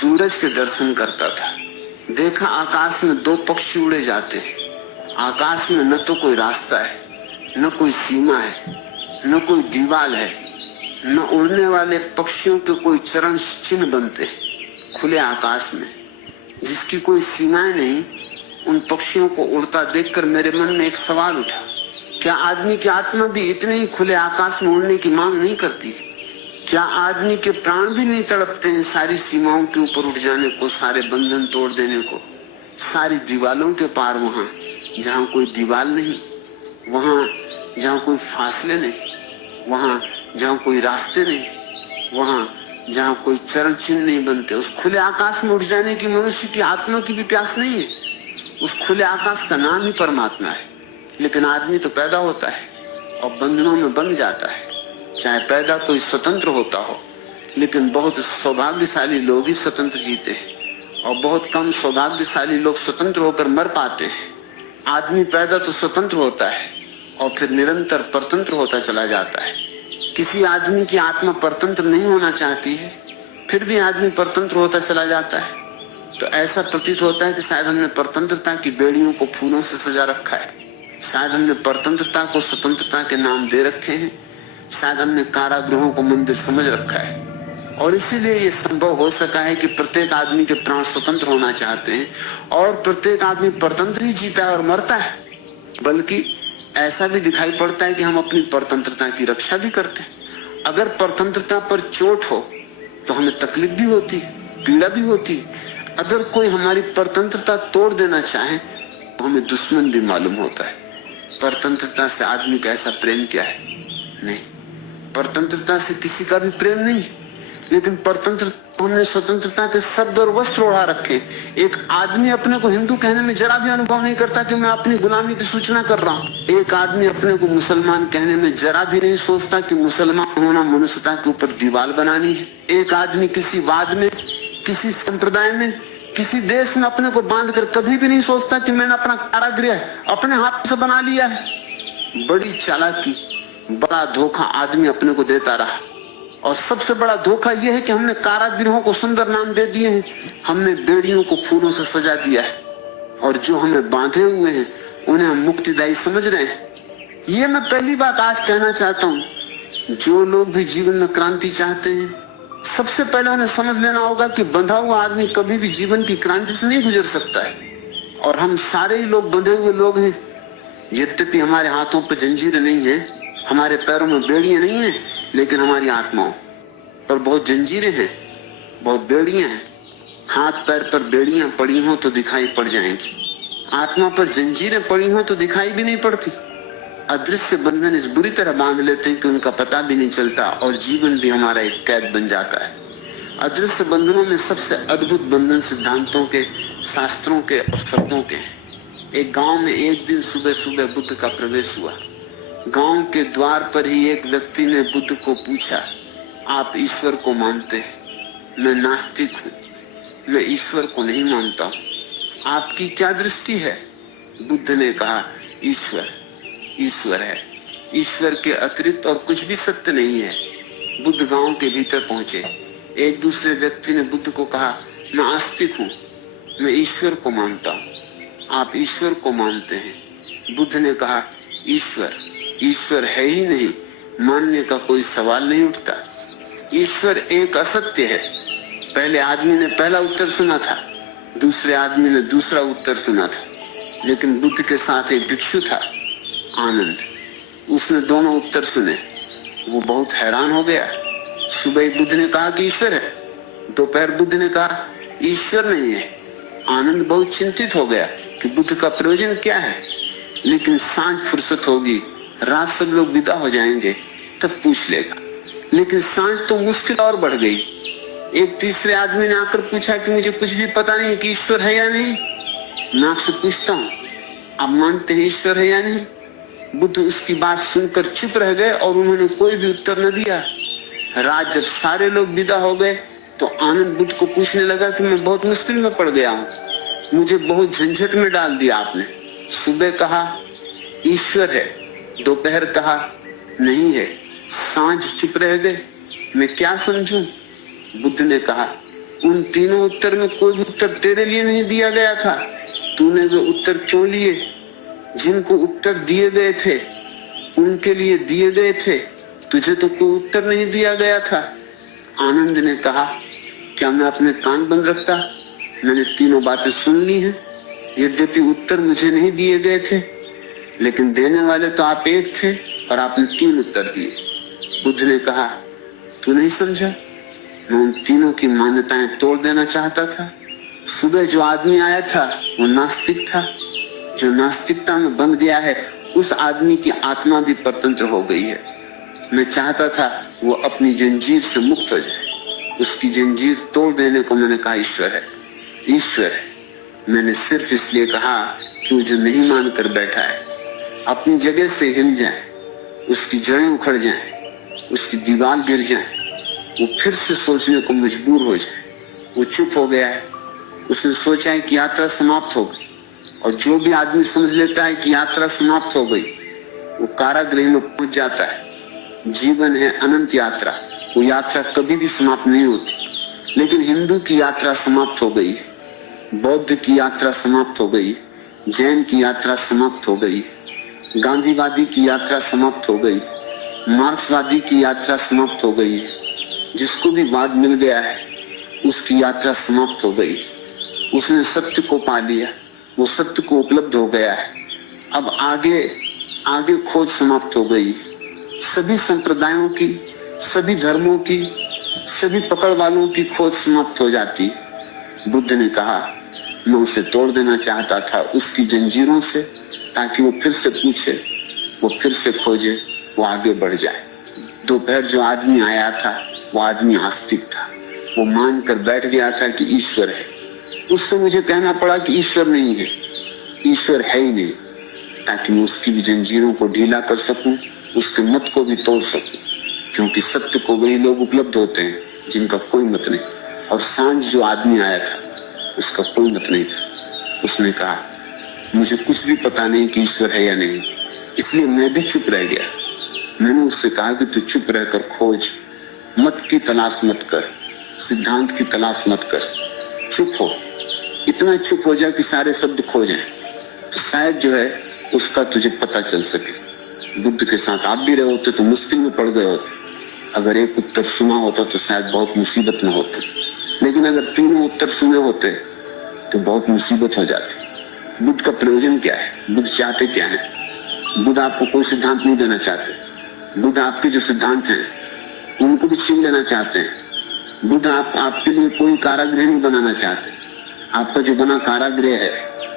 सूरज के दर्शन करता था। देखा आकाश में दो पक्षी उड़े जाते। आकाश में न तो कोई रास्ता है, न कोई सीमा है, न कोई दीवार है, न उड़ने वाले पक्षियों के कोई चरण चिन्ह बनते। खुले आकाश में जिसकी कोई सीमाएं नहीं, उन पक्षियों को उड़ता देखकर मेरे मन में एक सवाल उठा, क्या आदमी की आत्मा भी इतने ही खुले आकाश में उड़ने की मांग नहीं करती? क्या आदमी के प्राण भी नहीं तड़पते हैं सारी सीमाओं के ऊपर उठ जाने को, सारे बंधन तोड़ देने को, सारी दीवालों के पार, वहां जहां कोई दीवार नहीं, वहां जहां कोई फासले नहीं, वहां जहां कोई रास्ते नहीं, वहां जहां कोई चरण चिन्ह नहीं बनते। उस खुले आकाश में उठ जाने की मनुष्य की आत्मा की भी प्यास नहीं है। उस खुले आकाश का नाम ही परमात्मा है। लेकिन आदमी तो पैदा होता है और बंधनों में बंध जाता है। चाहे पैदा कोई स्वतंत्र होता हो, लेकिन बहुत सौभाग्यशाली लोग ही स्वतंत्र जीते हैं और बहुत कम सौभाग्यशाली लोग स्वतंत्र होकर मर पाते हैं। आदमी पैदा तो स्वतंत्र होता है और फिर निरंतर परतंत्र होता चला जाता है। किसी आदमी की आत्मा परतंत्र नहीं होना चाहती है, फिर भी आदमी परतंत्र होता चला जाता है। तो ऐसा प्रतीत होता है कि शायद हमने परतंत्रता की बेड़ियों को फूलों से सजा रखा है, शायद हमने परतंत्रता को स्वतंत्रता के नाम दे रखे हैं, शायद हमने कारागृहों को मंदिर समझ रखा है। और इसीलिए ये संभव हो सका है कि प्रत्येक आदमी के प्राण स्वतंत्र होना चाहते हैं और प्रत्येक आदमी परतंत्र ही जीता है और मरता है। बल्कि ऐसा भी दिखाई पड़ता है कि हम अपनी परतंत्रता की रक्षा भी करते हैं। अगर परतंत्रता पर चोट हो तो हमें तकलीफ भी होती, पीड़ा भी होती। अगर कोई हमारी परतंत्रता तोड़ देना चाहे तो हमें दुश्मन भी मालूम होता है। परतंत्रता से आदमी का ऐसा प्रेम क्या है? नहीं, परतंत्रता से किसी का भी प्रेम नहीं। लेकिन परतंत्र हमने स्वतंत्रता के शब्द और वस्त्र ओढ़ा रखे। एक आदमी अपने को हिंदू कहने में जरा भी अनुभव नहीं करता कि मैं अपनी गुलामी की सूचना कर रहा हूँ। एक आदमी अपने को मुसलमान कहने में जरा भी नहीं सोचता कि मुसलमान होना मनुष्यता के ऊपर दीवार बनानी है। एक आदमी किसी वाद में, किसी संप्रदाय में, किसी देश में अपने को बांध कर कभी भी नहीं सोचता कि मैंने अपना कारागृह अपने हाथ से बना लिया है। बड़ी चालाकी, बड़ा धोखा आदमी अपने को देता रहा। और सबसे बड़ा धोखा यह है कि हमने कारागृहों को सुंदर नाम दे दिए हैं, हमने बेड़ियों को फूलों से सजा दिया है और जो हमें बांधे हुए हैं उन्हें हम मुक्तिदायी समझ रहे हैं। ये मैं पहली बात आज कहना चाहता हूं। जो लोग भी जीवन में क्रांति चाहते हैं, सबसे पहले उन्हें समझ लेना होगा कि बंधा हुआ आदमी कभी भी जीवन की क्रांति से नहीं गुजर सकता है। और हम सारे ही लोग बंधे हुए लोग हैं। यद्यपि हमारे हाथों पर जंजीरें नहीं है, हमारे पैरों में बेड़ियां नहीं है, लेकिन हमारी आत्माओं पर बहुत जंजीरें हैं, बहुत बेड़ियां हैं। हाथ पैर पर बेड़ियां पड़ी हो तो दिखाई पड़ जाएंगी, आत्मा पर जंजीरें पड़ी हो तो दिखाई भी नहीं पड़ती। अदृश्य बंधन इस बुरी तरह बांध लेते हैं कि उनका पता भी नहीं चलता और जीवन भी हमारा एक कैद बन जाता है। अदृश्य बंधनों में सबसे अद्भुत बंधन सिद्धांतों के, शास्त्रों के और शब्दों के। एक गांव में एक दिन सुबह सुबह बुद्ध का प्रवेश हुआ। गांव के द्वार पर ही एक व्यक्ति ने बुद्ध को पूछा, आप ईश्वर को मानते हैं? मैं नास्तिक हूं, मैं ईश्वर को नहीं मानता, आपकी क्या दृष्टि है? बुद्ध ने कहा, ईश्वर ईश्वर है, ईश्वर के अतिरिक्त और कुछ भी सत्य नहीं है। बुद्ध गांव के भीतर पहुंचे। एक दूसरे व्यक्ति ने बुद्ध को कहा, मैं आस्तिक हूं, मैं ईश्वर को मानता हूं, आप ईश्वर को मानते हैं? बुद्ध ने कहा, ईश्वर है ही नहीं, मानने का कोई सवाल नहीं उठता। ईश्वर एक असत्य है। पहले आदमी ने पहला उत्तर सुना था, दूसरे आदमी ने दूसरा उत्तर सुना था, लेकिन बुद्ध के साथ एक भिक्षु था, आनंद। उसने दोनों उत्तर सुने। वो बहुत हैरान हो गया। सुबह बुद्ध ने कहा कि ईश्वर है, दोपहर बुद्ध ने कहा ईश्वर नहीं है। आनंद बहुत चिंतित हो गया कि बुद्ध का प्रयोजन क्या है। लेकिन सांझ फुर्सत होगी, रात सब लोग विदा हो जाएंगे, तब पूछ लेगा। लेकिन सांझ तो मुश्किल और बढ़ गई। एक तीसरे आदमी ने आकर पूछा कि मुझे कुछ भी पता नहीं कि ईश्वर है या नहीं, मैं आपसे पूछता हूँ, आप मानते हैं ईश्वर है या नहीं? बुद्ध उसकी बात सुनकर चुप रह गए और उन्होंने कोई भी उत्तर न दिया। रात जब सारे लोग विदा हो गए तो आनंद बुद्ध को पूछने लगा कि मैं बहुत मुश्किल में पड़ गया हूँ, मुझे बहुत झंझट में डाल दिया आपने। सुबह कहा ईश्वर है, दोपहर कहा नहीं है, सांझ चुप रह गए, मैं क्या समझूं? बुद्ध ने कहा उन तीनों उत्तर में कोई भी उत्तर तेरे लिए नहीं दिया गया था। तूने वे उत्तर क्यों लिए? जिनको उत्तर दिए गए थे उनके लिए दिए गए थे, तुझे तो कोई उत्तर नहीं दिया गया था। आनंद ने कहा, क्या मैं अपने कान बंद रखता? मैंने तीनों बातें सुन ली हैं, यद्यपि उत्तर मुझे नहीं दिए गए थे, लेकिन देने वाले तो आप एक थे और आपने 3 उत्तर दिए। बुद्ध ने कहा, तू नहीं समझा, मैं उन तीनों की मान्यताएं तोड़ देना चाहता था। सुबह जो आदमी आया था वो नास्तिक था। जो नास्तिकता में बंध गया है उस आदमी की आत्मा भी परतंत्र हो गई है। मैं चाहता था वो अपनी जंजीर से मुक्त हो जाए। उसकी जंजीर तोड़ देने को मैंने कहा ईश्वर है, ईश्वर है। मैंने सिर्फ इसलिए कहा कि वो जो नहीं मानकर बैठा है अपनी जगह से हिल जाए, उसकी जड़ें उखड़ जाएं, उसकी दीवार गिर जाए, वो फिर से सोचने को मजबूर हो जाए। वो चुप हो गया है, उसने सोचा है कि यात्रा समाप्त हो गई। और जो भी आदमी समझ लेता है कि यात्रा समाप्त हो गई वो कारागृह में पहुंच जाता है। जीवन है अनंत यात्रा, वो यात्रा कभी भी समाप्त नहीं होती। लेकिन हिंदू की यात्रा समाप्त हो गई, बौद्ध की यात्रा समाप्त हो गई, जैन की यात्रा समाप्त हो गई, गांधीवादी की यात्रा समाप्त हो गई, मार्क्सवादी की यात्रा समाप्त हो गई। जिसको भी वाद मिल गया है उसकी यात्रा समाप्त हो गई। उसने सत्य को पा लिया, वो सत्य को उपलब्ध हो गया है। अब आगे आगे खोज समाप्त हो गई। सभी संप्रदायों की, सभी धर्मों की, सभी पकड़ वालों की खोज समाप्त हो जाती। बुद्ध ने कहा, मैं उसे तोड़ देना चाहता था उसकी जंजीरों से, ताकि वो फिर से पूछे, वो फिर से खोजे, वो आगे बढ़ जाए। दोपहर जो आदमी आया था वो आदमी आस्तिक था। वो मान कर बैठ गया था कि ईश्वर है। उससे मुझे कहना पड़ा कि ईश्वर नहीं है, ईश्वर है ही नहीं, ताकि मैं उसकी भी जंजीरों को ढीला कर सकूं, उसके मत को भी तोड़ सकूं। क्योंकि सत्य को वही लोग उपलब्ध होते हैं जिनका कोई मत नहीं। और सांझ जो आदमी आया था उसका कोई मत नहीं था। उसने कहा, मुझे कुछ भी पता नहीं कि ईश्वर है या नहीं, इसलिए मैं भी चुप रह गया। मैंने उससे कहा कि तू चुप रहकर खोज, मत की तलाश मत कर, सिद्धांत की तलाश मत कर, चुप हो। इतना चुप हो जा कि सारे शब्द खो जाएं, तो शायद जो है उसका तुझे पता चल सके। बुद्ध के साथ आप भी रहे होते तो मुश्किल में पड़ गए होते। अगर एक उत्तर सुना होता तो शायद बहुत मुसीबत में होते, लेकिन अगर तीनों उत्तर सुने होते तो बहुत मुसीबत हो जाती। बुद्ध का प्रयोजन क्या है? बुद्ध चाहते क्या है? बुद्ध आपको कोई सिद्धांत नहीं देना चाहते। बुद्ध आपके जो सिद्धांत हैं उनको भी छीन लेना चाहते हैं। बुद्ध आपके लिए कोई कारागृह नहीं बनाना चाहते। आपका जो बना कारागृह है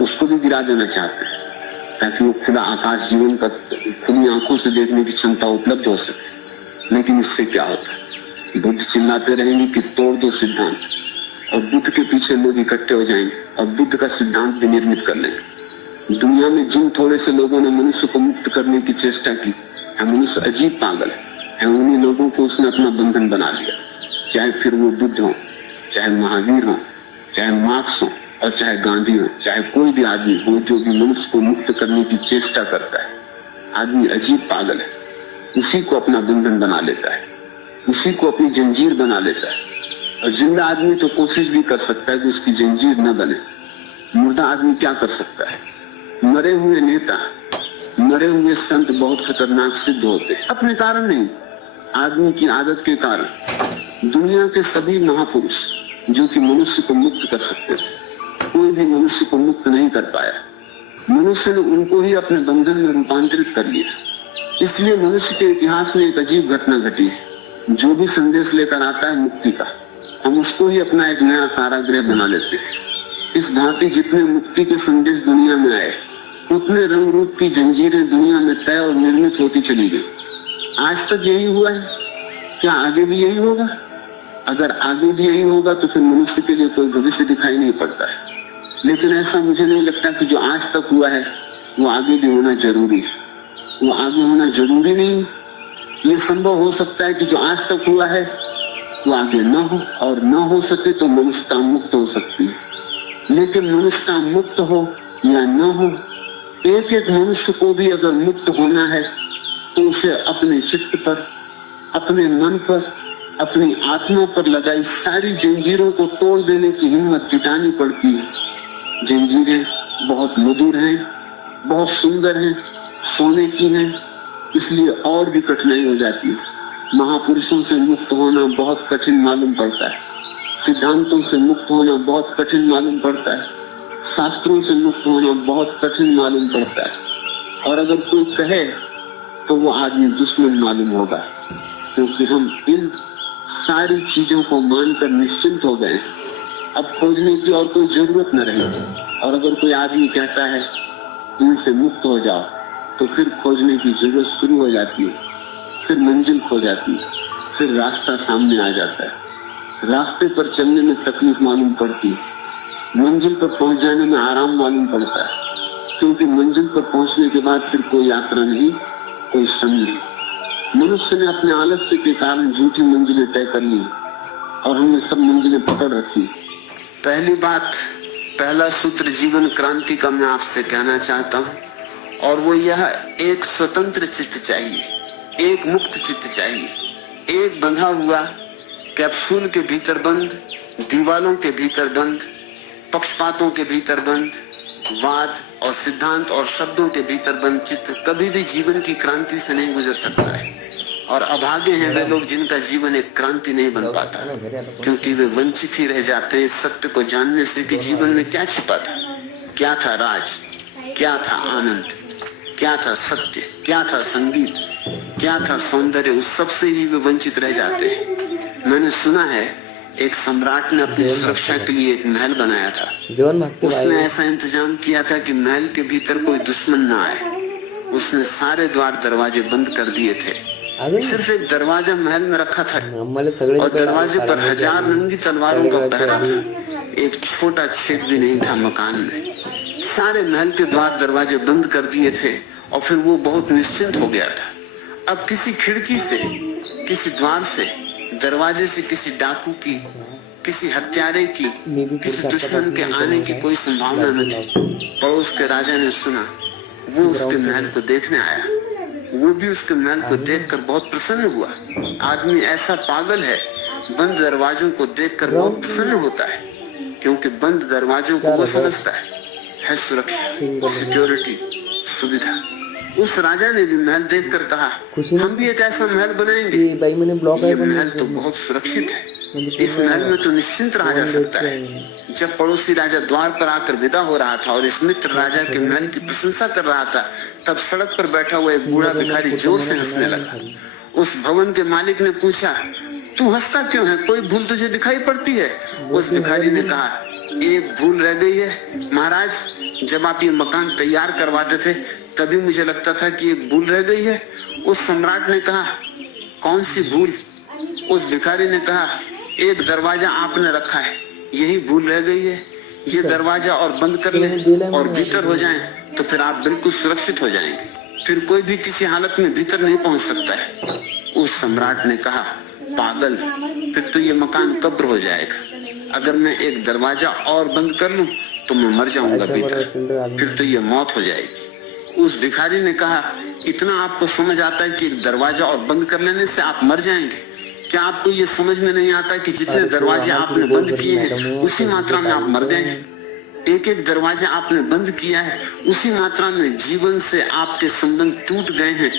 उसको भी गिरा देना चाहते हैं, ताकि वो खुला आकाश जीवन का खुली आंखों से देखने की क्षमता उपलब्ध हो सके। लेकिन इससे क्या होता है? बुद्ध चिल्लाते रहेंगे कि तोड़ दो सिद्धांत, और बुद्ध के पीछे लोग इकट्ठे हो जाएंगे और बुद्ध का सिद्धांत भी निर्मित कर लेंगे। दुनिया में जिन थोड़े से लोगों ने मनुष्य को मुक्त करने की चेष्टा की, मनुष्य अजीब पागल है, उन्हीं लोगों को उसने अपना बंधन बना लिया। चाहे फिर वो बुद्ध हो, चाहे महावीर हो, चाहे मार्क्स हो, और चाहे गांधी हो, चाहे कोई भी आदमी हो जो भी मनुष्य को मुक्त करने की चेष्टा करता है, आदमी अजीब पागल है। उसी को अपना बंधन बना लेता है, उसी को अपनी जंजीर बना लेता है। और जिंदा आदमी तो कोशिश भी कर सकता है कि उसकी जंजीर न बने। मुर्दा आदमी क्या कर सकता है? मरे हुए नेता, मरे हुए संत बहुत खतरनाक सिद्ध होते हैं, अपने कारण नहीं, आदमी की आदत के कारण। दुनिया के सभी महापुरुष जो कि मनुष्य को मुक्त कर सकते थे, कोई भी मनुष्य को मुक्त नहीं कर पाया। मनुष्य ने उनको ही अपने बंधन में रूपांतरित कर लिया। इसलिए मनुष्य के इतिहास में एक अजीब घटना घटी है। जो भी संदेश लेकर आता है मुक्ति का, हम उसको ही अपना एक नया कारागृह बना लेते हैं। इस भांति जितने मुक्ति के संदेश दुनिया में आए, उतने रंग रूप की जंजीरें दुनिया में तय और निर्मित होती चली गई। आज तक यही हुआ है, क्या आगे भी यही होगा? अगर आगे भी यही होगा तो फिर मनुष्य के लिए कोई भविष्य दिखाई नहीं पड़ता है। लेकिन ऐसा मुझे नहीं लगता कि जो आज तक हुआ है वो आगे भी होना जरूरी है। वो आगे होना जरूरी नहीं, ये संभव हो सकता है कि जो आज तक हुआ है वो आगे न हो, और न हो सके तो मनुष्यता मुक्त हो सकती है। लेकिन मनुष्यता मुक्त हो या न हो, एक एक मनुष्य को भी अगर मुक्त होना है तो उसे अपने चित्त पर, अपने मन पर अपनी आत्मा पर लगाई सारी जंजीरों को तोड़ देने की हिम्मत जुटानी पड़ती है। जंजीरें बहुत मधुर हैं, बहुत सुंदर हैं, सोने की हैं, इसलिए और भी कठिनाई हो जाती है। महापुरुषों से मुक्त होना बहुत कठिन मालूम पड़ता है, सिद्धांतों से मुक्त होना बहुत कठिन मालूम पड़ता है, शास्त्रों से मुक्त होना बहुत कठिन मालूम पड़ता है। और अगर कोई कहे तो वो आदमी दुश्मन मालूम होगा, क्योंकि हम इन सारी चीजों को मानकर निश्चिंत हो गए। अब खोजने की और कोई जरूरत न रही। और अगर कोई आदमी कहता है इनसे मुक्त हो जाओ, तो फिर खोजने की जरूरत शुरू हो जाती है, फिर मंजिल खो जाती है, फिर रास्ता सामने आ जाता है। रास्ते पर चलने में तकलीफ मालूम पड़ती है, मंजिल पर पहुंच जाने में आराम मालूम पड़ता है, क्योंकि मंजिल पर पहुंचने के बाद फिर कोई यात्रा नहीं, कोई श्रम नहीं। मनुष्य ने अपने आलस्य के कारण झूठी मंजिलें तय कर ली और हमने सब मंजिलें पकड़ रखी। पहली बात, पहला सूत्र जीवन क्रांति का मैं आपसे कहना चाहता हूँ, और वो यह, एक स्वतंत्र चित्त चाहिए, एक मुक्त चित्त चाहिए। एक बंधा हुआ कैप्सूल के भीतर बंद, दीवालों के भीतर बंद, पक्षपातों के भीतर बंद, वाद और सिद्धांत और शब्दों के भीतर बंद चित्त कभी भी जीवन की क्रांति से नहीं गुजर सकता है। और अभागे हैं वे लोग जिनका जीवन एक क्रांति नहीं बन पाता, क्योंकि वे वंचित ही रह जाते हैं इस सत्य को जानने से कि जीवन में क्या छिपा था, क्या था राज, क्या था आनंद, क्या था सत्य, क्या था संगीत, क्या था सौंदर्य। उस सब से ही वे वंचित रह जाते हैं। मैंने सुना है एक सम्राट ने अपनी सुरक्षा के लिए एक महल बनाया था। उसने ऐसा इंतजाम किया था कि महल के भीतर कोई दुश्मन ना आए। उसने सारे द्वार दरवाजे बंद कर दिए थे, सिर्फ एक दरवाजा महल में रखा था और दरवाजे पर 1000 नंगी तलवारों का पहरा था। एक छोटा छेद भी नहीं था मकान में। सारे महल के द्वार दरवाजे बंद कर दिए थे और फिर वो बहुत निश्चिंत हो गया था। अब किसी खिड़की से, किसी द्वार से, दरवाजे से किसी डाकू की, किसी हत्यारे की, किसी दुश्मन के आने की कोई संभावना न थी। पड़ोस के राजा ने सुना, वो उसके महल को देखने आया। वो भी उसके महल को देखकर बहुत प्रसन्न हुआ। आदमी ऐसा पागल है, बंद दरवाजों को देखकर बहुत प्रसन्न होता है, क्योंकि बंद दरवाजों को वो समझता है सुरक्षा, सिक्योरिटी, सुविधा। उस राजा ने भी महल देखकर कहा, हम भी एक ऐसा महल बनाएंगे। ये महल तो बहुत सुरक्षित है, इस महल में तो निश्चिंत रहा जा सकता है। जब पड़ोसी राजा द्वार पर आकर विदा हो रहा था और इस मित्र राजा के महल की प्रशंसा कर रहा था, तब सड़क पर बैठा हुआ एक बूढ़ा भिखारी जोर से हंसने लगा। उस भवन के मालिक ने पूछा, तू हंसता क्यों है, कोई भूल तुझे दिखाई पड़ती है? उस भिखारी ने कहा, एक भूल रह गई है महाराज। जब आप ये मकान तैयार करवाते थे तभी मुझे लगता था कि एक भूल रह गई है। उस सम्राट ने कहा, कौन सी भूल? उस भिखारी ने कहा, एक दरवाजा आपने रखा है, यही भूल रह गई है। ये दरवाजा और बंद कर लें और भीतर हो जाएं, तो फिर आप बिल्कुल सुरक्षित हो जाएंगे। फिर कोई भी किसी हालत में भीतर नहीं पहुंच सकता है। उस सम्राट ने कहा, पागल, फिर तो ये मकान कब्र हो जाएगा। अगर मैं एक दरवाजा और बंद कर लूं तो मैं मर जाऊंगा भीतर, फिर तो ये मौत हो जाएगी। उस भिखारी ने कहा, इतना आपको समझ आता है कि एक दरवाजा और बंद कर लेने से आप मर जाएंगे? क्या आपको ये समझ में नहीं आता कि जितने दरवाजे आपने बंद किए हैं उसी मात्रा में आप मर गए? एक एक दरवाजा आपने बंद किया है, उसी मात्रा में जीवन से आपके संबंध टूट गए हैं।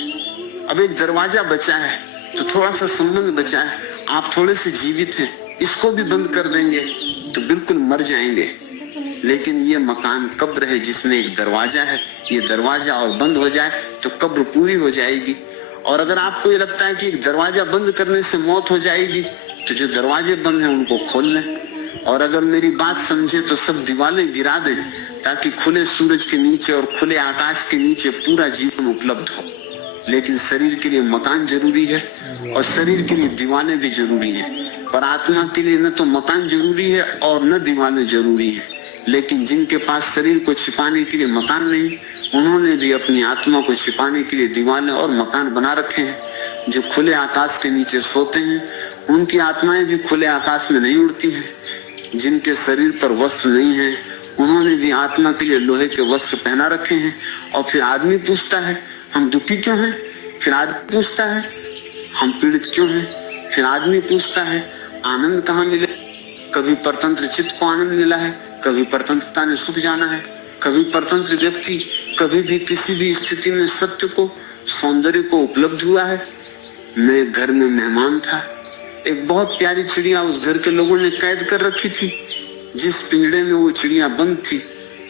अब एक दरवाजा बचा है तो थोड़ा सा संबंध बचा है, आप थोड़े से जीवित हैं, इसको भी बंद कर देंगे तो बिल्कुल मर जाएंगे। लेकिन ये मकान कब्र है जिसमें एक दरवाजा है, ये दरवाजा और बंद हो जाए तो कब्र पूरी हो जाएगी। और अगर आपको ये लगता है कि एक दरवाजा बंद करने से मौत हो जाएगी, तो जो दरवाजे बंद हैं उनको खोल लें। और अगर मेरी बात समझे तो सब दीवारें गिरा दें, ताकि खुले सूरज के नीचे और खुले आकाश के नीचे पूरा जीवन उपलब्ध हो। लेकिन शरीर के लिए मकान जरूरी है और शरीर के लिए दीवारें भी जरूरी है। पर आत्मा के लिए न तो मकान जरूरी है और न दीवारें जरूरी है। लेकिन जिनके पास शरीर को छिपाने के लिए मकान नहीं, उन्होंने भी अपनी आत्मा को छिपाने के लिए दीवारें और मकान बना रखे हैं। जो खुले आकाश के नीचे सोते हैं उनकी आत्माएं भी खुले आकाश में नहीं उड़ती हैं। जिनके शरीर पर वस्त्र नहीं है उन्होंने भी आत्मा के लिए लोहे के वस्त्र पहना रखे हैं। और फिर आदमी पूछता है, हम दुखी क्यों हैं? फिर आदमी पूछता है, हम पीड़ित क्यों हैं? फिर आदमी पूछता है आनंद कहाँ मिले? कभी परतंत्र चित्त को आनंद मिला है, कभी परतंत्रता में सुख जाना है। कभी परतंत्र व्यक्ति कभी भी किसी भी स्थिति में सत्य को, सौंदर्य को उपलब्ध हुआ है। मैं घर में मेहमान था, एक बहुत प्यारी चिड़िया उस घर के लोगों ने कैद कर रखी थी। जिस पिंजड़े में वो चिड़िया बंद थी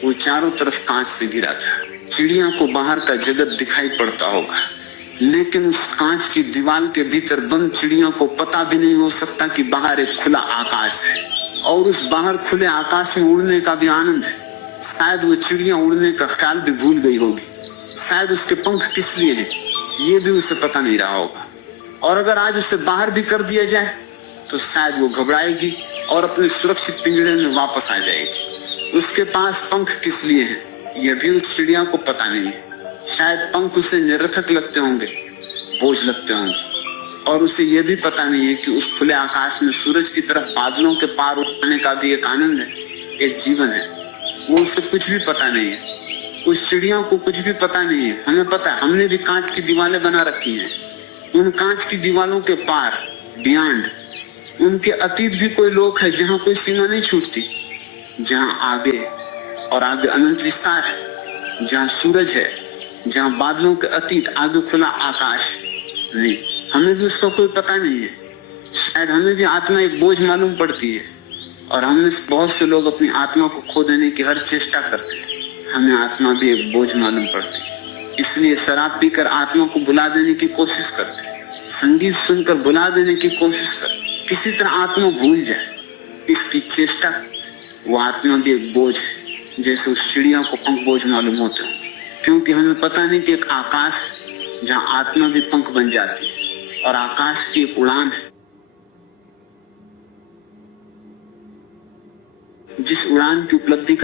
वो चारों तरफ कांच से घिरा था। चिड़िया को बाहर का जगत दिखाई पड़ता होगा, लेकिन उस कांच की दीवार के भीतर बंद चिड़िया को पता भी नहीं हो सकता कि बाहर एक खुला आकाश है, और उस बाहर खुले आकाश में उड़ने का भी आनंद है। शायद वो चिड़िया उड़ने का ख्याल भी भूल गई होगी, शायद उसके पंख किस लिए हैं ये भी उसे पता नहीं रहा होगा। और अगर आज उसे बाहर भी कर दिया जाए तो शायद वो घबराएगी और अपने सुरक्षित पिंजरे में वापस आ जाएगी। उसके पास पंख किस लिए हैं यह भी उस चिड़िया को पता नहीं है। शायद पंख उसे निरर्थक लगते होंगे, बोझ लगते होंगे, और उसे यह भी पता नहीं है कि उस खुले आकाश में सूरज की तरफ बादलों के पार उड़ने का भी एक आनंद है, एक जीवन है। वो उसे कुछ भी पता नहीं है, उस चिड़िया को कुछ भी पता नहीं है। हमें पता है, हमने भी कांच की दीवारें बना रखी हैं। उन कांच की दीवारों के पार, बियॉन्ड, उनके अतीत भी कोई लोक है जहाँ कोई सीमा नहीं छूटती, जहाँ आगे और आगे अनंत विस्तार है, जहाँ सूरज है, जहाँ बादलों के अतीत आगे खुला आकाश नहीं। हमें भी उसका कोई पता नहीं है। शायद हमें भी आत्मा एक बोझ मालूम पड़ती है, और हमने बहुत से लोग अपनी आत्मा को खो देने की हर चेष्टा करते हैं। हमें आत्मा भी एक बोझ मालूम पड़ती है, इसलिए शराब पीकर आत्मा को भुला देने की कोशिश करते हैं, संगीत सुनकर भुला देने की कोशिश करते, किसी तरह आत्मा भूल जाए, इसकी चेष्टा। वो आत्मा भी एक बोझ है, जैसे उस चिड़िया को पंख बोझ मालूम होते हैं, क्योंकि हमें पता नहीं कि एक आकाश जहाँ आत्मा भी पंख बन जाती है, और आकाश की एक उड़ान है, जिस उड़ान की उपलब्धि